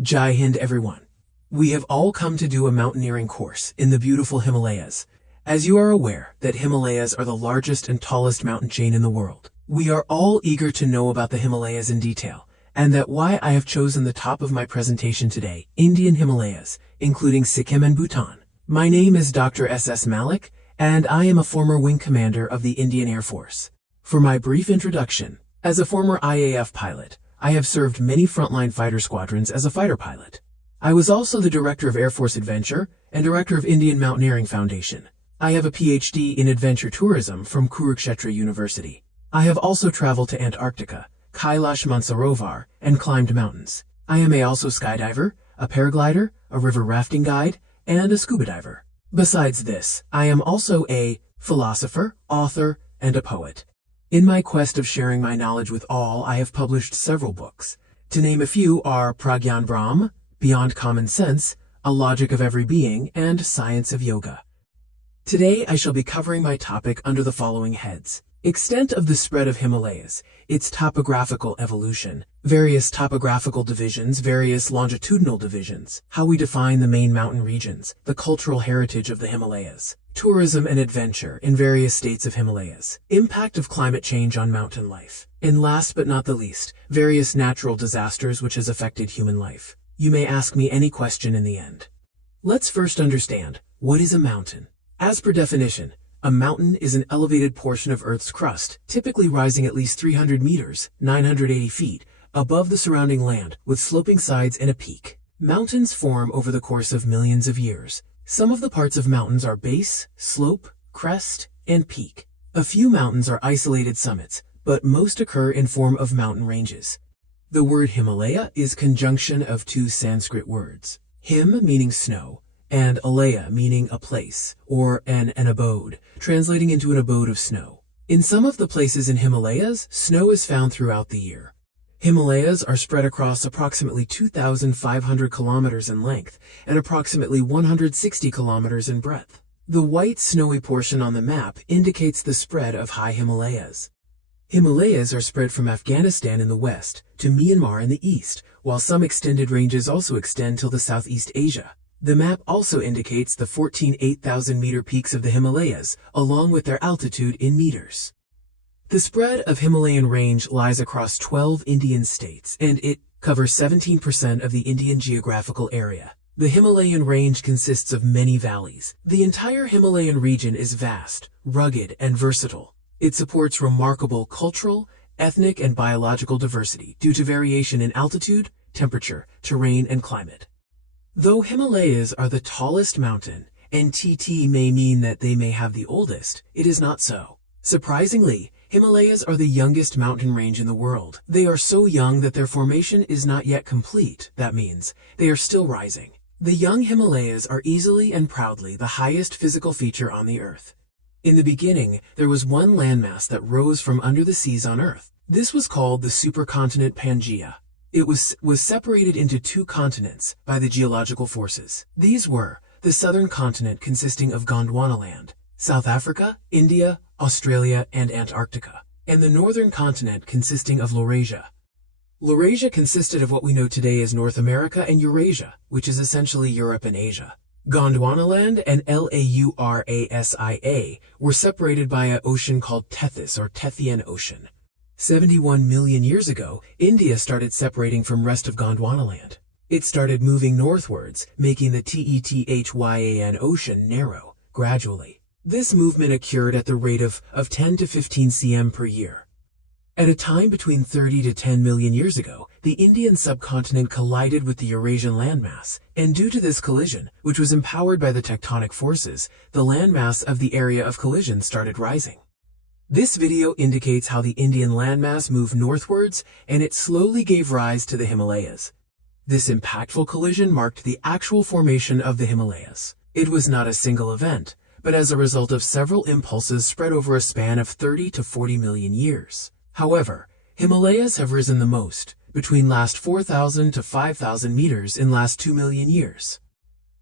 Jai Hind everyone. We have all come to do a mountaineering course in the beautiful Himalayas. As you are aware that Himalayas are the largest and tallest mountain chain in the world, we are all eager to know about the Himalayas in detail, and that why I have chosen the top of my presentation today, Indian Himalayas, including Sikkim and Bhutan. My name is Dr. S.S. Malik, and I am a former wing commander of the Indian Air Force. For my brief introduction, as a former IAF pilot, I have served many frontline fighter squadrons as a fighter pilot. I was also the director of Air Force Adventure and director of Indian Mountaineering Foundation. I have a PhD in adventure tourism from Kurukshetra University. I have also traveled to Antarctica, Kailash Mansarovar, and climbed mountains. I am also skydiver, a paraglider, a river rafting guide, and a scuba diver. Besides this, I am also a philosopher, author, and a poet. In my quest of sharing my knowledge with all, I have published several books. To name a few are Pragyan Brahm, Beyond Common Sense, A Logic of Every Being, and Science of Yoga. Today I shall be covering my topic under the following heads: extent of the spread of Himalayas, its topographical evolution, various topographical divisions, various longitudinal divisions, how we define the main mountain regions, the cultural heritage of the Himalayas, tourism and adventure in various states of Himalayas, impact of climate change on mountain life, and last but not the least, various natural disasters which has affected human life. You may ask me any question in the end. Let's first understand, what is a mountain? As per definition, a mountain is an elevated portion of Earth's crust, typically rising at least 300 meters, 980 feet, above the surrounding land, with sloping sides and a peak. Mountains form over the course of millions of years. Some of the parts of mountains are base, slope, crest, and peak. A few mountains are isolated summits, but most occur in form of mountain ranges. The word Himalaya is conjunction of two Sanskrit words, him meaning snow, and alaya meaning a place, or an abode, translating into an abode of snow. In some of the places in Himalayas, snow is found throughout the year. Himalayas are spread across approximately 2,500 kilometers in length and approximately 160 kilometers in breadth. The white snowy portion on the map indicates the spread of high Himalayas. Himalayas are spread from Afghanistan in the west to Myanmar in the east, while some extended ranges also extend till the Southeast Asia. The map also indicates the 14 8,000-meter peaks of the Himalayas, along with their altitude in meters. The spread of Himalayan range lies across 12 Indian states, and it covers 17% of the Indian geographical area. The Himalayan range consists of many valleys. The entire Himalayan region is vast, rugged, and versatile. It supports remarkable cultural, ethnic, and biological diversity due to variation in altitude, temperature, terrain, and climate. Though Himalayas are the tallest mountain, and TT may mean that they may have the oldest, it is not so. Surprisingly, Himalayas are the youngest mountain range in the world. They are so young that their formation is not yet complete. That means they are still rising. The young Himalayas are easily and proudly the highest physical feature on the Earth. In the beginning, there was one landmass that rose from under the seas on Earth. This was called the supercontinent Pangaea. It was separated into two continents by the geological forces. These were the southern continent consisting of Gondwanaland, South Africa, India, Australia, and Antarctica, and the northern continent consisting of Laurasia. Laurasia consisted of what we know today as North America and Eurasia, which is essentially Europe and Asia. Gondwanaland and Laurasia were separated by an ocean called Tethys or Tethyan Ocean. 71 million years ago, India started separating from rest of Gondwanaland. It started moving northwards, making the Tethyan Ocean narrow, gradually. This movement occurred at the rate of 10 to 15 cm per year. At a time between 30 to 10 million years ago, the Indian subcontinent collided with the Eurasian landmass, and due to this collision, which was empowered by the tectonic forces, the landmass of the area of collision started rising. This video indicates how the Indian landmass moved northwards, and it slowly gave rise to the Himalayas. This impactful collision marked the actual formation of the Himalayas. It was not a single event, but as a result of several impulses spread over a span of 30 to 40 million years. However, Himalayas have risen the most, between last 4,000 to 5,000 meters in last 2 million years.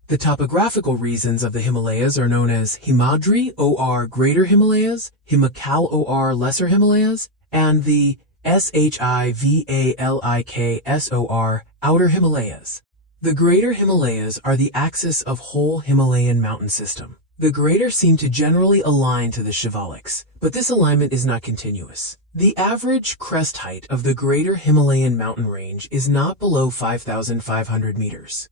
The topographical regions of the Himalayas are known as Himadri or Greater Himalayas, Himachal or Lesser Himalayas, and the Shivalikesor, Outer Himalayas. The Greater Himalayas are the axis of whole Himalayan mountain system. The greater seem to generally align to the Shivaliks, but this alignment is not continuous. The average crest height of the Greater Himalayan mountain range is not below 5,500 meters.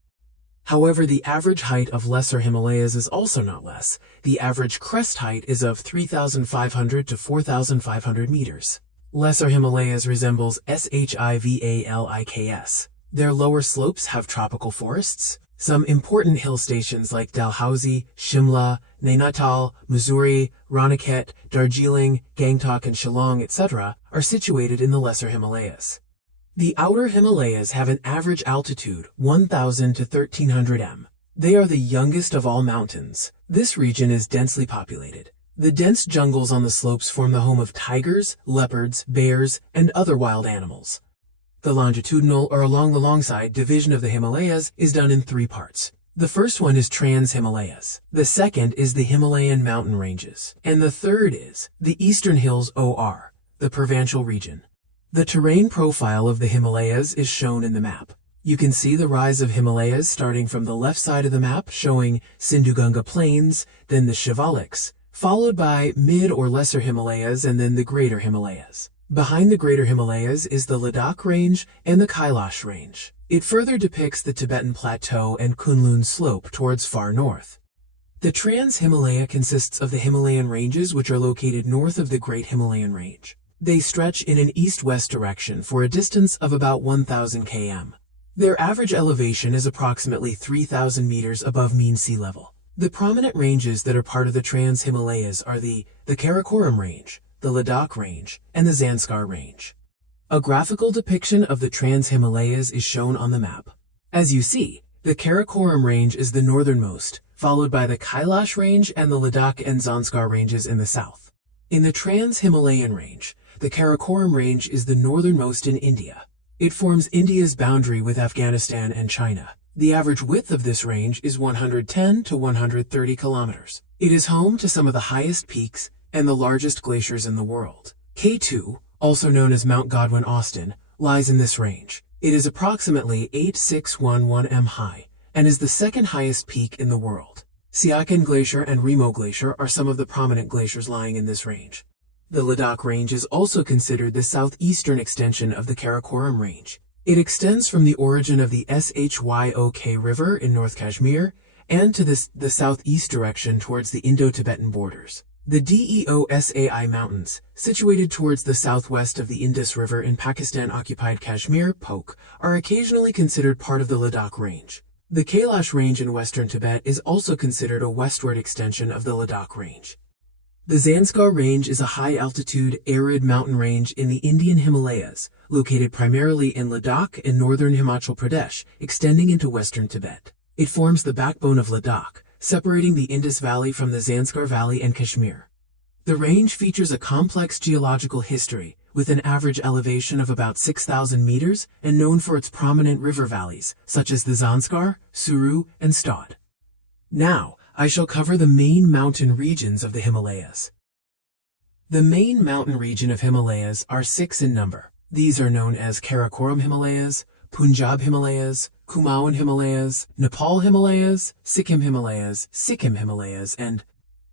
However, the average height of Lesser Himalayas is also not less. The average crest height is of 3,500 to 4,500 meters. Lesser Himalayas resembles Shivaliks. Their lower slopes have tropical forests. Some important hill stations like Dalhousie, Shimla, Nainital, Mussoorie, Raniket, Darjeeling, Gangtok and Shillong, etc. are situated in the Lesser Himalayas. The Outer Himalayas have an average altitude 1,000 to 1,300 m. They are the youngest of all mountains. This region is densely populated. The dense jungles on the slopes form the home of tigers, leopards, bears, and other wild animals. The longitudinal or along the longside division of the Himalayas is done in three parts. The first one is Trans-Himalayas. The second is the Himalayan mountain ranges. And the third is the Eastern Hills OR, the Provincial region. The terrain profile of the Himalayas is shown in the map. You can see the rise of Himalayas starting from the left side of the map showing Sindhu-Ganga Plains, then the Shivaliks, followed by Mid or Lesser Himalayas and then the Greater Himalayas. Behind the Greater Himalayas is the Ladakh Range and the Kailash Range. It further depicts the Tibetan Plateau and Kunlun Slope towards far north. The Trans-Himalaya consists of the Himalayan ranges which are located north of the Great Himalayan Range. They stretch in an east-west direction for a distance of about 1,000 km. Their average elevation is approximately 3,000 meters above mean sea level. The prominent ranges that are part of the Trans-Himalayas are the Karakoram Range, the Ladakh Range, and the Zanskar Range. A graphical depiction of the Trans-Himalayas is shown on the map. As you see, the Karakoram Range is the northernmost, followed by the Kailash Range and the Ladakh and Zanskar ranges in the south. In the Trans-Himalayan Range, the Karakoram Range is the northernmost in India. It forms India's boundary with Afghanistan and China. The average width of this range is 110 to 130 kilometers. It is home to some of the highest peaks and the largest glaciers in the world. K2, also known as Mount Godwin-Austen, lies in this range. It is approximately 8,611 m high and is the second highest peak in the world. Siachen Glacier and Remo Glacier are some of the prominent glaciers lying in this range. The Ladakh Range is also considered the southeastern extension of the Karakoram Range. It extends from the origin of the Shyok River in North Kashmir and to the southeast direction towards the Indo-Tibetan borders. The Deosai Mountains, situated towards the southwest of the Indus River in Pakistan-occupied Kashmir, POK, are occasionally considered part of the Ladakh Range. The Kailash Range in western Tibet is also considered a westward extension of the Ladakh Range. The Zanskar Range is a high-altitude, arid mountain range in the Indian Himalayas, located primarily in Ladakh and northern Himachal Pradesh, extending into western Tibet. It forms the backbone of Ladakh, separating the Indus Valley from the Zanskar Valley and Kashmir. The range features a complex geological history, with an average elevation of about 6,000 meters and known for its prominent river valleys, such as the Zanskar, Suru, and Stod. Now, I shall cover the main mountain regions of the Himalayas. The main mountain region of Himalayas are 6 in number. These are known as Karakoram Himalayas, Punjab Himalayas, Kumaon Himalayas, Nepal Himalayas, Sikkim Himalayas, and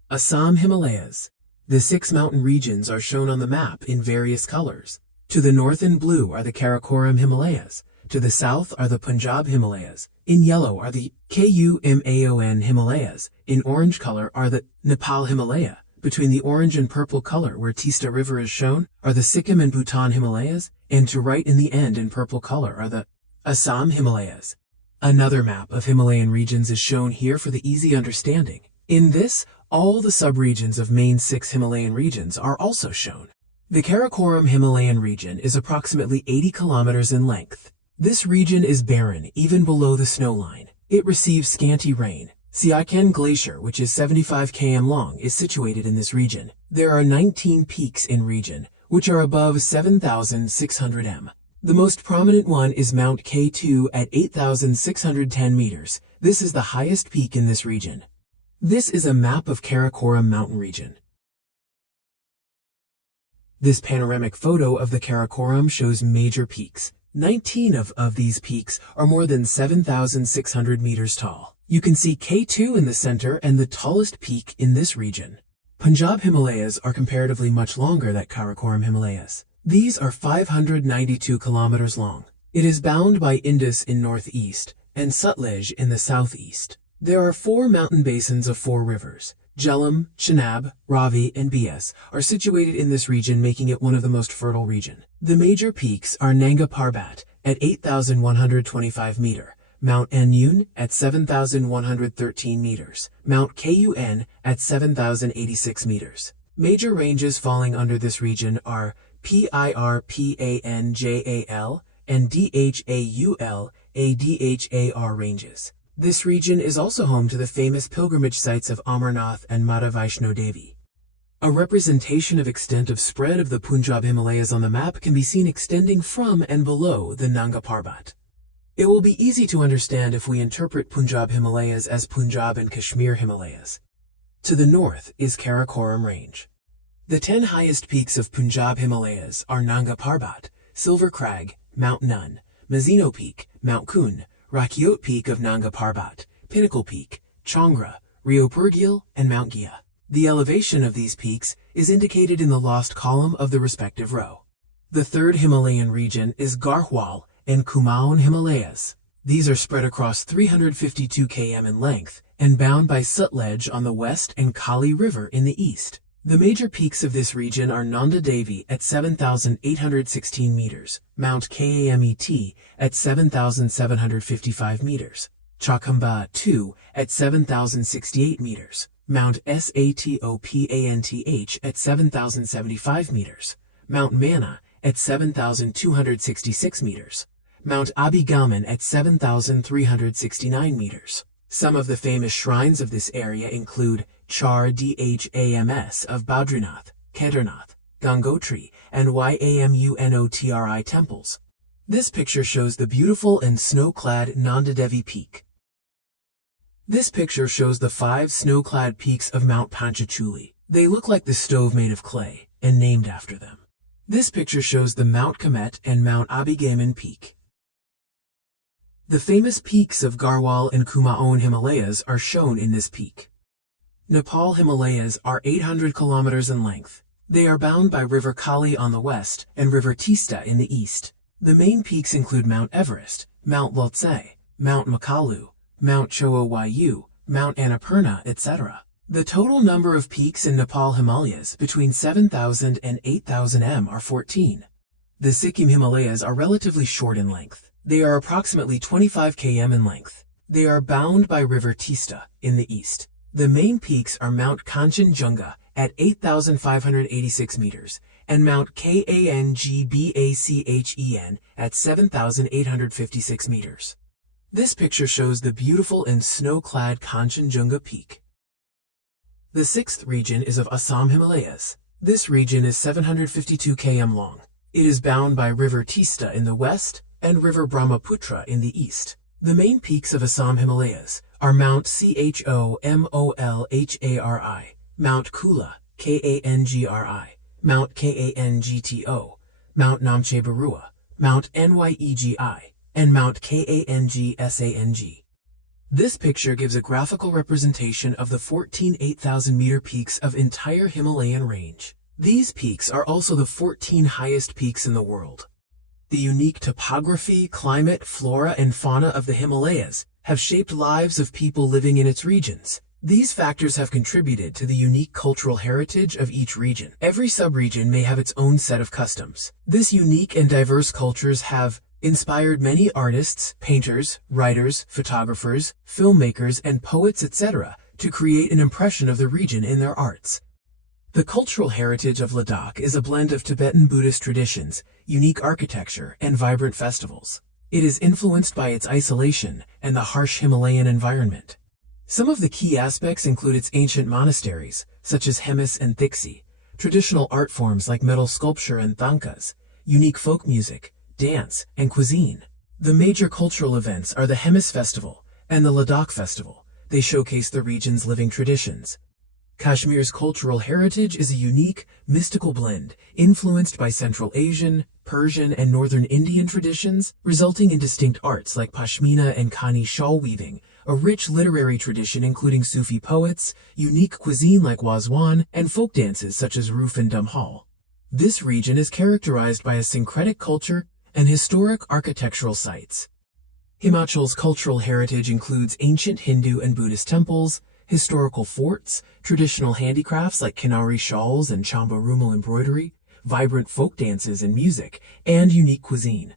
Assam Himalayas. The 6 mountain regions are shown on the map in various colors. To the north in blue are the Karakoram Himalayas. To the south are the Punjab Himalayas. In yellow are the Kumaon Himalayas. In orange color are the Nepal Himalaya. Between the orange and purple color where Tista River is shown are the Sikkim and Bhutan Himalayas, and to right in the end in purple color are the Assam Himalayas. Another map of Himalayan regions is shown here for the easy understanding. In this, all the subregions of main 6 Himalayan regions are also shown. The Karakoram Himalayan region is approximately 80 kilometers in length. This region is barren even below the snow line. It receives scanty rain. Siachen Glacier, which is 75 km long, is situated in this region. There are 19 peaks in region, which are above 7,600 m. The most prominent one is Mount K2 at 8,610 meters. This is the highest peak in this region. This is a map of Karakoram mountain region. This panoramic photo of the Karakoram shows major peaks. 19 of these peaks are more than 7,600 meters tall. You can see K2 in the center and the tallest peak in this region. Punjab Himalayas are comparatively much longer than Karakoram Himalayas. These are 592 kilometers long. It is bound by Indus in northeast and Sutlej in the southeast. There are 4 mountain basins of 4 rivers. Jhelum, Chenab, Ravi, and Bias are situated in this region, making it one of the most fertile regions. The major peaks are Nanga Parbat at 8,125 meters, Mount Anyun at 7,113 meters, Mount Kun at 7,086 meters. Major ranges falling under this region are Pirpanjal and Dhaul-Adhar ranges. This region is also home to the famous pilgrimage sites of Amarnath and Mata Vaishno Devi. A representation of extent of spread of the Punjab Himalayas on the map can be seen extending from and below the Nanga Parbat. It will be easy to understand if we interpret Punjab Himalayas as Punjab and Kashmir Himalayas. To the north is Karakoram Range. The 10 highest peaks of Punjab Himalayas are Nanga Parbat, Silver Crag, Mount Nun, Mazino Peak, Mount Kun, Rakiot Peak of Nanga Parbat, Pinnacle Peak, Changra, Rio Purgil, and Mount Gya. The elevation of these peaks is indicated in the lost column of the respective row. The third Himalayan region is Garhwal and Kumaon Himalayas. These are spread across 352 km in length and bound by Sutlej on the west and Kali River in the east. The major peaks of this region are Nanda Devi at 7,816 meters, Mount Kamet at 7,755 meters, Chakamba 2 at 7,068 meters, Mount Satopanth at 7,075 meters, Mount Mana at 7,266 meters, Mount Abigaman at 7,369 meters. Some of the famous shrines of this area include Char Dhams of Badrinath, Kedarnath, Gangotri, and Yamunotri temples. This picture shows the beautiful and snow-clad Nanda Devi Peak. This picture shows the 5 snow-clad peaks of Mount Panchachuli. They look like the stove made of clay, and named after them. This picture shows the Mount Kamet and Mount Abigaman Peak. The famous peaks of Garhwal and Kumaon Himalayas are shown in this peak. Nepal Himalayas are 800 kilometers in length. They are bound by River Kali on the west and River Teesta in the east. The main peaks include Mount Everest, Mount Lhotse, Mount Makalu, Mount Choa Wayu, Mount Annapurna, etc. The total number of peaks in Nepal Himalayas between 7,000 and 8,000 m are 14. The Sikkim Himalayas are relatively short in length. They are approximately 25 km in length. They are bound by River Teesta in the east. The main peaks are Mount Kanchenjunga at 8,586 meters and Mount Kangbachen at 7,856 meters. This picture shows the beautiful and snow-clad Kanchenjunga Peak. The 6th region is of Assam Himalayas. This region is 752 km long. It is bound by River Teesta in the west and River Brahmaputra in the east. The main peaks of Assam Himalayas are Mount Chomolhari, Mount Kula, Kangri, Mount Kangto, Mount Namche Barua, Mount Nyegi, and Mount Kangsang. This picture gives a graphical representation of the 14 8,000-meter peaks of entire Himalayan range. These peaks are also the 14 highest peaks in the world. The unique topography, climate, flora, and fauna of the Himalayas have shaped lives of people living in its regions. These factors have contributed to the unique cultural heritage of each region. Every sub-region may have its own set of customs. This unique and diverse cultures have inspired many artists, painters, writers, photographers, filmmakers, and poets, etc., to create an impression of the region in their arts. The cultural heritage of Ladakh is a blend of Tibetan Buddhist traditions, unique architecture, and vibrant festivals. It is influenced by its isolation and the harsh Himalayan environment. Some of the key aspects include its ancient monasteries, such as Hemis and Thiksi, traditional art forms like metal sculpture and thankas, unique folk music, dance, and cuisine. The major cultural events are the Hemis Festival and the Ladakh Festival. They showcase the region's living traditions. Kashmir's cultural heritage is a unique, mystical blend, influenced by Central Asian, Persian, and Northern Indian traditions, resulting in distinct arts like Pashmina and Khani shawl weaving, a rich literary tradition including Sufi poets, unique cuisine like wazwan, and folk dances such as Roof and Dumhal. This region is characterized by a syncretic culture and historic architectural sites. Himachal's cultural heritage includes ancient Hindu and Buddhist temples, historical forts, traditional handicrafts like Kinari shawls and Chamba Rumal embroidery, vibrant folk dances and music, and unique cuisine.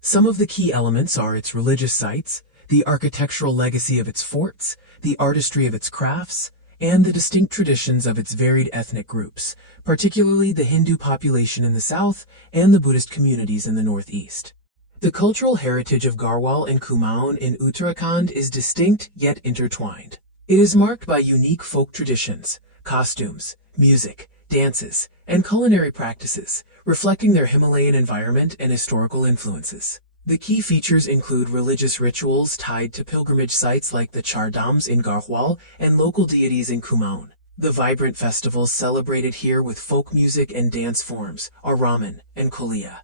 Some of the key elements are its religious sites, the architectural legacy of its forts, the artistry of its crafts, and the distinct traditions of its varied ethnic groups, particularly the Hindu population in the south and the Buddhist communities in the northeast. The cultural heritage of Garhwal and Kumaon in Uttarakhand is distinct yet intertwined. It is marked by unique folk traditions, costumes, music, dances, and culinary practices, reflecting their Himalayan environment and historical influences. The key features include religious rituals tied to pilgrimage sites like the Char Dhams in Garhwal and local deities in Kumaon. The vibrant festivals celebrated here with folk music and dance forms are Raman and Kolia.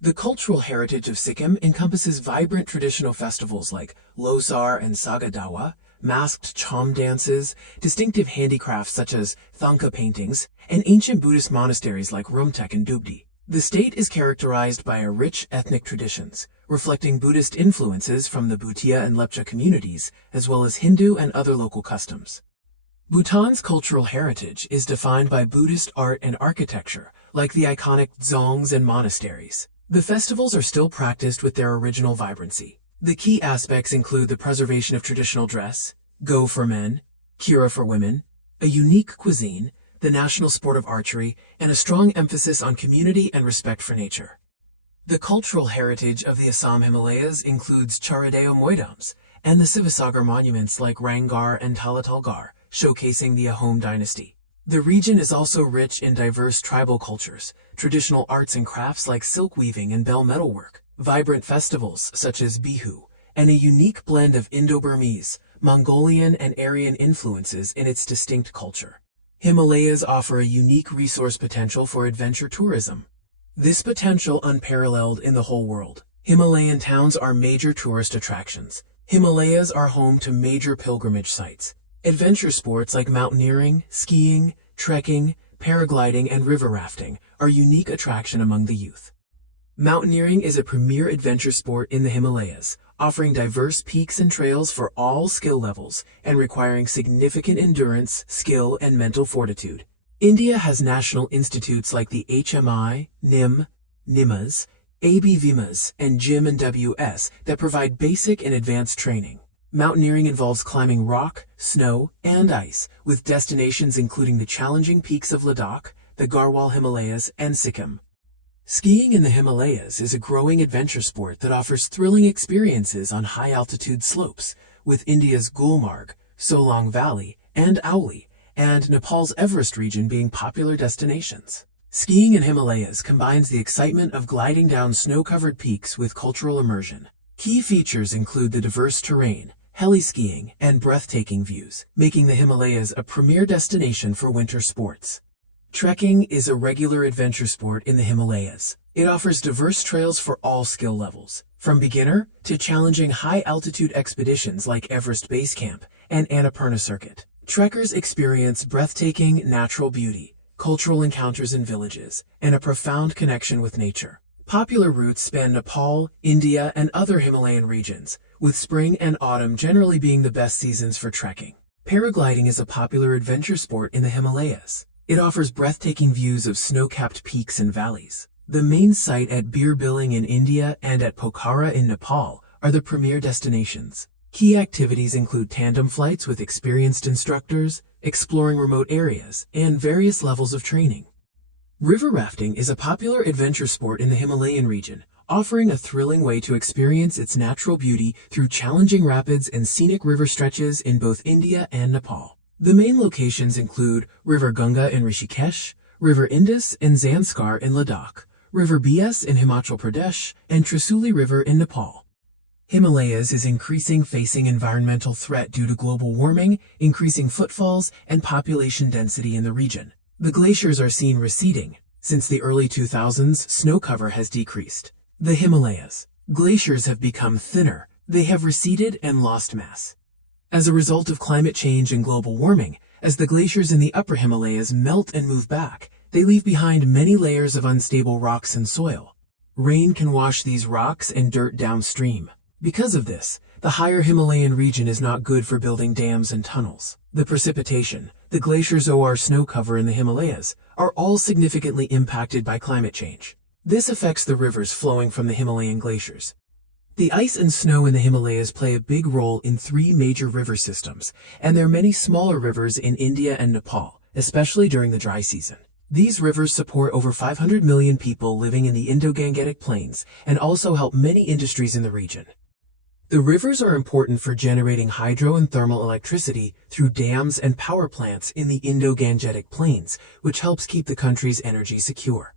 The cultural heritage of Sikkim encompasses vibrant traditional festivals like Losar and Sagadawa, masked chom dances, distinctive handicrafts such as Thangka paintings, and ancient Buddhist monasteries like Rumtek and Dubdi. The state is characterized by a rich ethnic traditions, reflecting Buddhist influences from the Bhutia and Lepcha communities, as well as Hindu and other local customs. Bhutan's cultural heritage is defined by Buddhist art and architecture, like the iconic dzongs and monasteries. The festivals are still practiced with their original vibrancy. The key aspects include the preservation of traditional dress, go for men, kira for women, a unique cuisine, the national sport of archery, and a strong emphasis on community and respect for nature. The cultural heritage of the Assam Himalayas includes Charadeo Moidams and the Sivasagar monuments like Rangar and Talatalgar, showcasing the Ahom dynasty. The region is also rich in diverse tribal cultures, traditional arts and crafts like silk weaving and bell metalwork, vibrant festivals such as Bihu, and a unique blend of Indo-Burmese, Mongolian, and Aryan influences in its distinct culture. Himalayas offer a unique resource potential for adventure tourism. This potential unparalleled in the whole world. Himalayan towns are major tourist attractions. Himalayas are home to major pilgrimage sites. Adventure sports like mountaineering, skiing, trekking, paragliding, and river rafting are unique attraction among the youth. Mountaineering is a premier adventure sport in the Himalayas, offering diverse peaks and trails for all skill levels and requiring significant endurance, skill, and mental fortitude. India has national institutes like the HMI, NIM, NIMAS, ABVIMAS, and JIM and WS that provide basic and advanced training. Mountaineering involves climbing rock, snow, and ice, with destinations including the challenging peaks of Ladakh, the Garhwal Himalayas, and Sikkim. Skiing in the Himalayas is a growing adventure sport that offers thrilling experiences on high-altitude slopes, with India's Gulmarg, Solong Valley, and Auli, and Nepal's Everest region being popular destinations. Skiing in Himalayas combines the excitement of gliding down snow-covered peaks with cultural immersion. Key features include the diverse terrain, heli-skiing, and breathtaking views, making the Himalayas a premier destination for winter sports. Trekking is a regular adventure sport in the Himalayas. It offers diverse trails for all skill levels, from beginner to challenging high-altitude expeditions like Everest Base Camp and Annapurna Circuit. Trekkers experience breathtaking natural beauty, cultural encounters in villages, and a profound connection with nature. Popular routes span Nepal, India, and other Himalayan regions, with spring and autumn generally being the best seasons for trekking. Paragliding is a popular adventure sport in the Himalayas. It offers breathtaking views of snow-capped peaks and valleys. The main site at Bir Biling in India and at Pokhara in Nepal are the premier destinations. Key activities include tandem flights with experienced instructors, exploring remote areas, and various levels of training. River rafting is a popular adventure sport in the Himalayan region, offering a thrilling way to experience its natural beauty through challenging rapids and scenic river stretches in both India and Nepal. The main locations include River Gunga in Rishikesh, River Indus and Zanskar in Ladakh, River Bias in Himachal Pradesh, and Trisuli River in Nepal. Himalayas is increasing, facing environmental threat due to global warming, increasing footfalls, and population density in the region. The glaciers are seen receding. Since the early 2000s, snow cover has decreased. The Himalayas. Glaciers have become thinner. They have receded and lost mass. As a result of climate change and global warming, as the glaciers in the upper Himalayas melt and move back, they leave behind many layers of unstable rocks and soil. Rain can wash these rocks and dirt downstream. Because of this, the higher Himalayan region is not good for building dams and tunnels. The precipitation, the glaciers or snow cover in the Himalayas, are all significantly impacted by climate change. This affects the rivers flowing from the Himalayan glaciers. The ice and snow in the Himalayas play a big role in 3 major river systems, and there are many smaller rivers in India and Nepal, especially during the dry season. These rivers support over 500 million people living in the Indo-Gangetic Plains and also help many industries in the region. The rivers are important for generating hydro and thermal electricity through dams and power plants in the Indo-Gangetic Plains, which helps keep the country's energy secure.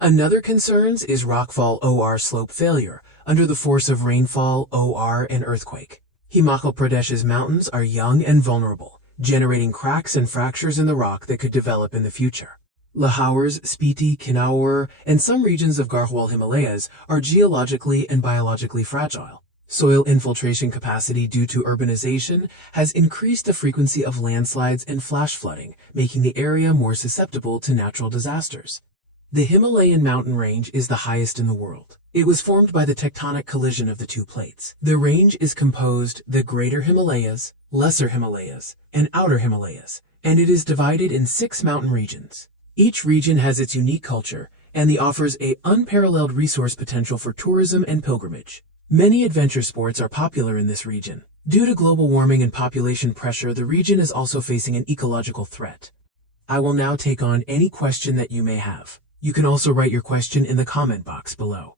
Another concern is rockfall or slope failure under the force of rainfall or an earthquake. Himachal Pradesh's mountains are young and vulnerable, generating cracks and fractures in the rock that could develop in the future. Lahaur's, Spiti, Kinnaur, and some regions of Garhwal Himalayas are geologically and biologically fragile. Soil infiltration capacity due to urbanization has increased the frequency of landslides and flash flooding, making the area more susceptible to natural disasters. The Himalayan mountain range is the highest in the world. It was formed by the tectonic collision of the 2 plates. The range is composed of the Greater Himalayas, Lesser Himalayas, and Outer Himalayas, and it is divided in 6 mountain regions. Each region has its unique culture, and it offers an unparalleled resource potential for tourism and pilgrimage. Many adventure sports are popular in this region. Due to global warming and population pressure, the region is also facing an ecological threat. I will now take on any question that you may have. You can also write your question in the comment box below.